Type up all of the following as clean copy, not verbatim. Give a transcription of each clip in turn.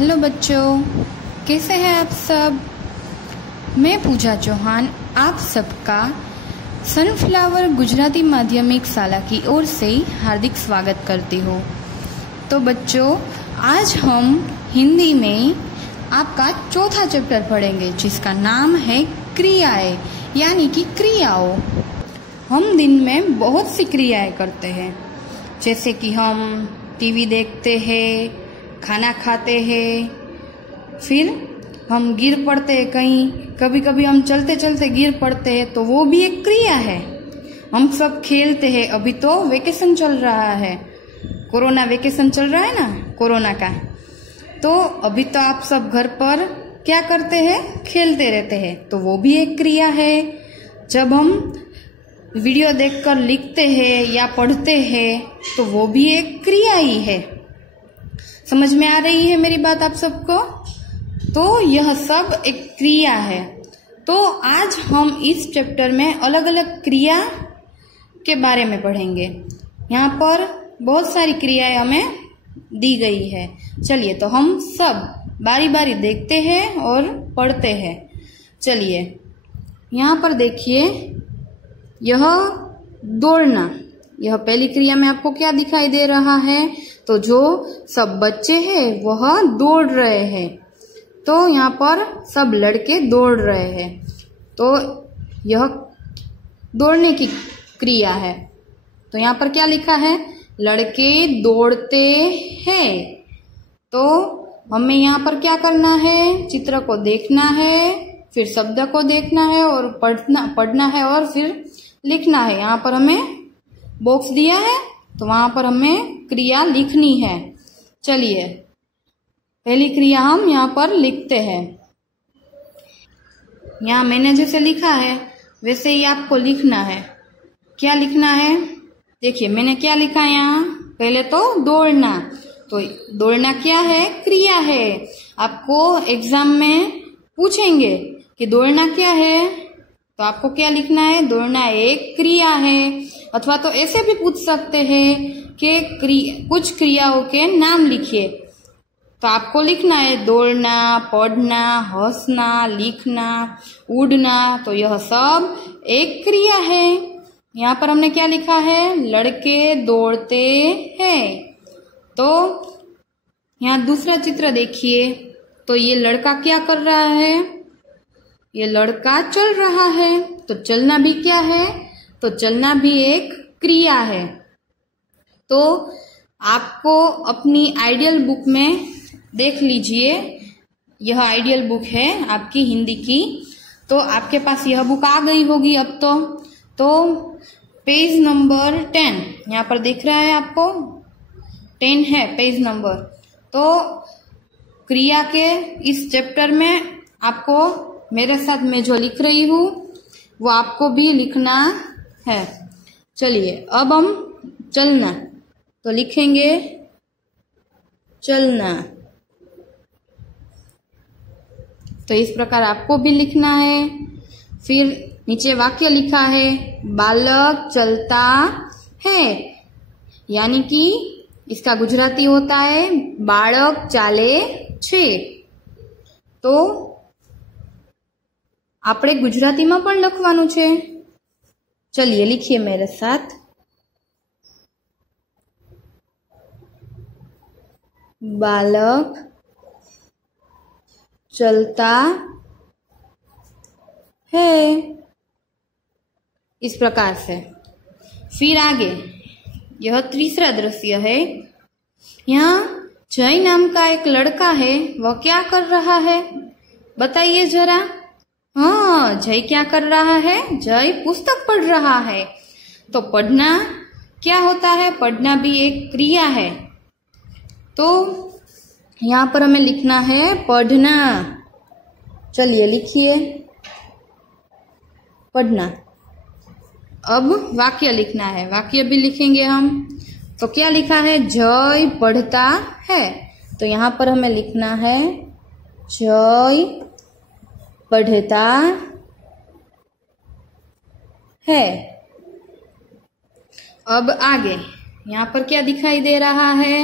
Hello बच्चों, कैसे हैं आप सब। मैं पूजा चौहान आप सबका सनफ्लावर गुजराती माध्यमिक शाला की ओर से हार्दिक स्वागत करती हूँ। तो बच्चों, आज हम हिंदी में आपका चौथा चैप्टर पढ़ेंगे जिसका नाम है क्रियाएं, यानी कि क्रियाओं। हम दिन में बहुत सी क्रियाएं करते हैं, जैसे कि हम टीवी देखते हैं, खाना खाते हैं, फिर हम गिर पड़ते हैं कहीं, कभी कभी हम चलते चलते गिर पड़ते हैं, तो वो भी एक क्रिया है। हम सब खेलते हैं। अभी तो वेकेशन चल रहा है, कोरोना वेकेशन चल रहा है ना, कोरोना का। तो अभी तो आप सब घर पर क्या करते हैं, खेलते रहते हैं, तो वो भी एक क्रिया है। जब हम वीडियो देखकर लिखते हैं या पढ़ते हैं, तो वो भी एक क्रिया ही है। समझ में आ रही है मेरी बात आप सबको। तो यह सब एक क्रिया है। तो आज हम इस चैप्टर में अलग अलग क्रिया के बारे में पढ़ेंगे। यहाँ पर बहुत सारी क्रियाएं हमें दी गई है। चलिए, तो हम सब बारी बारी देखते हैं और पढ़ते हैं। चलिए, यहाँ पर देखिए, यह दौड़ना, यह पहली क्रिया में आपको क्या दिखाई दे रहा है, तो जो सब बच्चे हैं वह दौड़ रहे हैं। तो यहाँ पर सब लड़के दौड़ रहे हैं, तो यह दौड़ने की क्रिया है। तो यहाँ पर क्या लिखा है, लड़के दौड़ते हैं। तो हमें यहाँ पर क्या करना है, चित्र को देखना है, फिर शब्द को देखना है और पढ़ना है और फिर लिखना है। यहाँ पर हमें बॉक्स दिया है, तो वहां पर हमें क्रिया लिखनी है। चलिए, पहली क्रिया हम यहाँ पर लिखते हैं। यहाँ मैंने जैसे लिखा है वैसे ही आपको लिखना है। क्या लिखना है, देखिए मैंने क्या लिखा है यहाँ। पहले तो दौड़ना, तो दौड़ना क्या है, क्रिया है। आपको एग्जाम में पूछेंगे कि दौड़ना क्या है, तो आपको क्या लिखना है, दौड़ना एक क्रिया है। अथवा तो ऐसे भी पूछ सकते हैं कि कुछ क्रियाओं के नाम लिखिए, तो आपको लिखना है दौड़ना, पढ़ना, हंसना, लिखना, उड़ना। तो यह सब एक क्रिया है। यहाँ पर हमने क्या लिखा है, लड़के दौड़ते हैं। तो यहाँ दूसरा चित्र देखिए, तो ये लड़का क्या कर रहा है, ये लड़का चल रहा है। तो चलना भी क्या है, तो चलना भी एक क्रिया है। तो आपको अपनी आइडियल बुक में देख लीजिए, यह आइडियल बुक है आपकी हिंदी की। तो आपके पास यह बुक आ गई होगी अब तो पेज नंबर 10 यहाँ पर दिख रहा है आपको, 10 है पेज नंबर। तो क्रिया के इस चैप्टर में आपको मेरे साथ मैं जो लिख रही हूँ वो आपको भी लिखना है। चलिए, अब हम चलना, तो लिखेंगे चलना। तो इस प्रकार आपको भी लिखना है। फिर नीचे वाक्य लिखा है, बालक चलता है, यानी कि इसका गुजराती होता है बालक चाले छे। तो આપણે ગુજરાતીમાં પણ લખવાનું છે। चलिए, लिखिए मेरे साथ, बालक चलता है, इस प्रकार से। फिर आगे, यह तीसरा दृश्य है। यहाँ जय नाम का एक लड़का है, वह क्या कर रहा है, बताइए जरा। हाँ, जय क्या कर रहा है, जय पुस्तक पढ़ रहा है। तो पढ़ना क्या होता है, पढ़ना भी एक क्रिया है। तो यहाँ पर हमें लिखना है पढ़ना। चलिए, लिखिए पढ़ना। अब वाक्य लिखना है, वाक्य भी लिखेंगे हम। तो क्या लिखा है, जय पढ़ता है। तो यहाँ पर हमें लिखना है जय पढ़ता है। अब आगे यहाँ पर क्या दिखाई दे रहा है,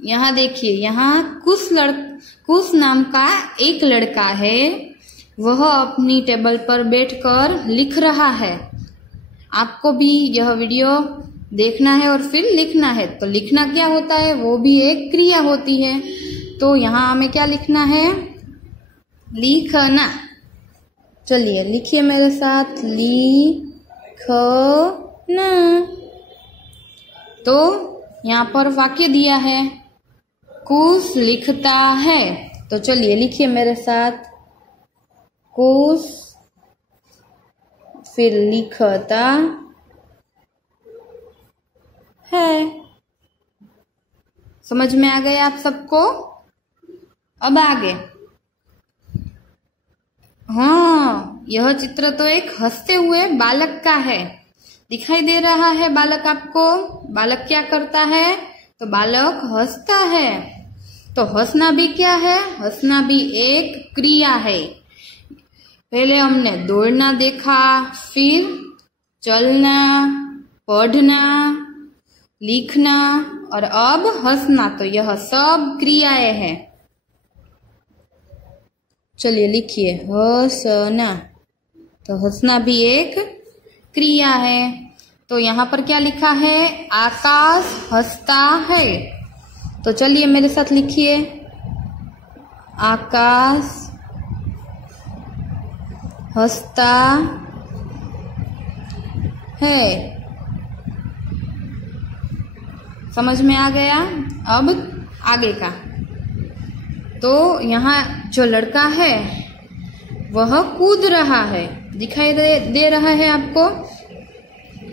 यहाँ देखिए, यहाँ कुश नाम का एक लड़का है, वह अपनी टेबल पर बैठकर लिख रहा है। आपको भी यह वीडियो देखना है और फिर लिखना है। तो लिखना क्या होता है, वो भी एक क्रिया होती है। तो यहाँ हमें क्या लिखना है, लिखना। चलिए लिखिए मेरे साथ, लिखना। तो यहाँ पर वाक्य दिया है, कुश लिखता है। तो चलिए लिखिए मेरे साथ, कुश फिर लिखता है। समझ में आ गया आप सबको? अब आगे। हाँ, यह चित्र तो एक हंसते हुए बालक का है। दिखाई दे रहा है बालक आपको? बालक क्या करता है? तो बालक हंसता है। तो हंसना भी क्या है? हंसना भी एक क्रिया है। पहले हमने दौड़ना देखा, फिर चलना, पढ़ना, लिखना और अब हंसना। तो यह सब क्रियाएं हैं। चलिए लिखिए, हंसना। तो हंसना भी एक क्रिया है। तो यहाँ पर क्या लिखा है, आकाश हंसता है। तो चलिए मेरे साथ लिखिए, आकाश हंसता है। समझ में आ गया? अब आगे का। तो यहाँ जो लड़का है वह कूद रहा है। दिखाई दे रहा है आपको?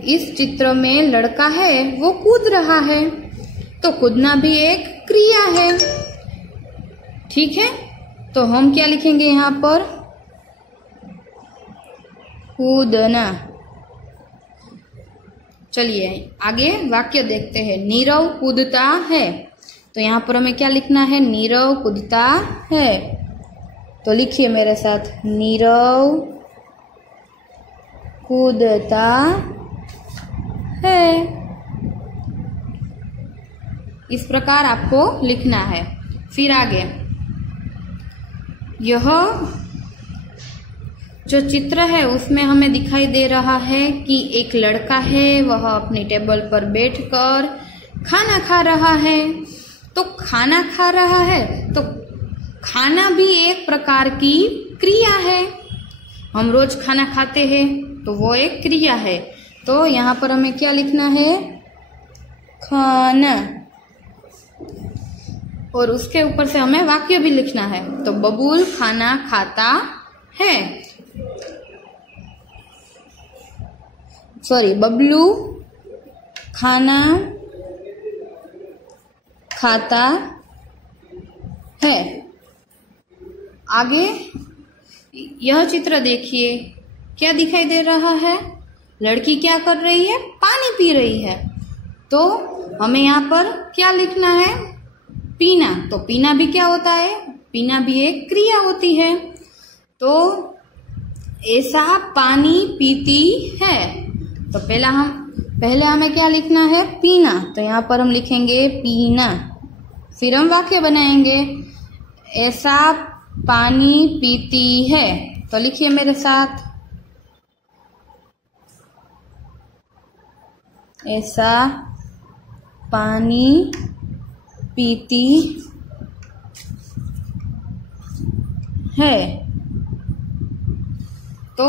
इस चित्र में लड़का है, वो कूद रहा है। तो कूदना भी एक क्रिया है। ठीक है, तो हम क्या लिखेंगे यहाँ पर, कूदना। चलिए आगे वाक्य देखते हैं। नीरव कूदता है। तो यहाँ पर हमें क्या लिखना है, नीरव कूदता है। तो लिखिए मेरे साथ, नीरव कूदता है। इस प्रकार आपको लिखना है। फिर आगे, यह जो चित्र है उसमें हमें दिखाई दे रहा है कि एक लड़का है, वह अपनी टेबल पर बैठकर खाना खा रहा है। तो खाना खा रहा है, तो खाना भी एक प्रकार की क्रिया है। हम रोज खाना खाते हैं, तो वो एक क्रिया है। तो यहाँ पर हमें क्या लिखना है, खाना। और उसके ऊपर से हमें वाक्य भी लिखना है। तो बबूल खाना खाता है। बबलू खाना खाता है। आगे यह चित्र देखिए, क्या दिखाई दे रहा है, लड़की क्या कर रही है, पानी पी रही है। तो हमें यहाँ पर क्या लिखना है, पीना। तो पीना भी क्या होता है, पीना भी एक क्रिया होती है। तो ऐसा पानी पीती है। तो पहले हमें क्या लिखना है, पीना। तो यहाँ पर हम लिखेंगे पीना। फिर हम वाक्य बनाएंगे, ऐसा पानी पीती है। तो लिखिए मेरे साथ, ऐसा पानी पीती है। तो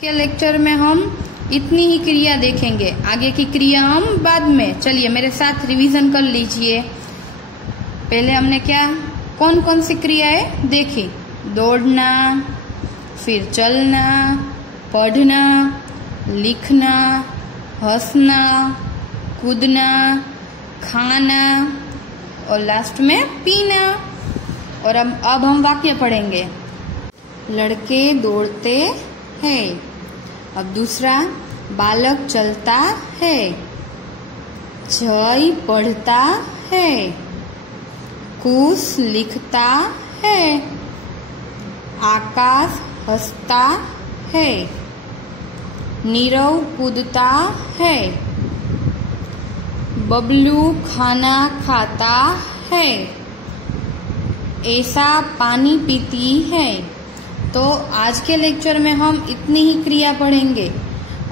के लेक्चर में हम इतनी ही क्रिया देखेंगे, आगे की क्रिया हम बाद में। चलिए मेरे साथ रिवीजन कर लीजिए। पहले हमने कौन कौन सी क्रियाएं देखी, दौड़ना, फिर चलना, पढ़ना, लिखना, हंसना, कूदना, खाना और लास्ट में पीना। और अब हम वाक्य पढ़ेंगे। लड़के दौड़ते हैं। अब दूसरा, बालक चलता है। जय पढ़ता है। कुश लिखता है। आकाश हंसता है। नीरव कूदता है। बबलू खाना खाता है। ऐसा पानी पीती है। तो आज के लेक्चर में हम इतनी ही क्रिया पढ़ेंगे।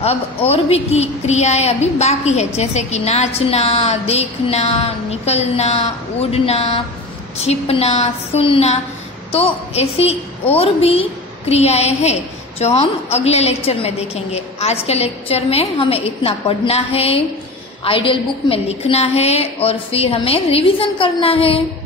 अब और भी क्रियाएं अभी बाकी है, जैसे कि नाचना, देखना, निकलना, उड़ना, छिपना, सुनना। तो ऐसी और भी क्रियाएं हैं जो हम अगले लेक्चर में देखेंगे। आज के लेक्चर में हमें इतना पढ़ना है, आइडियल बुक में लिखना है और फिर हमें रिवीजन करना है।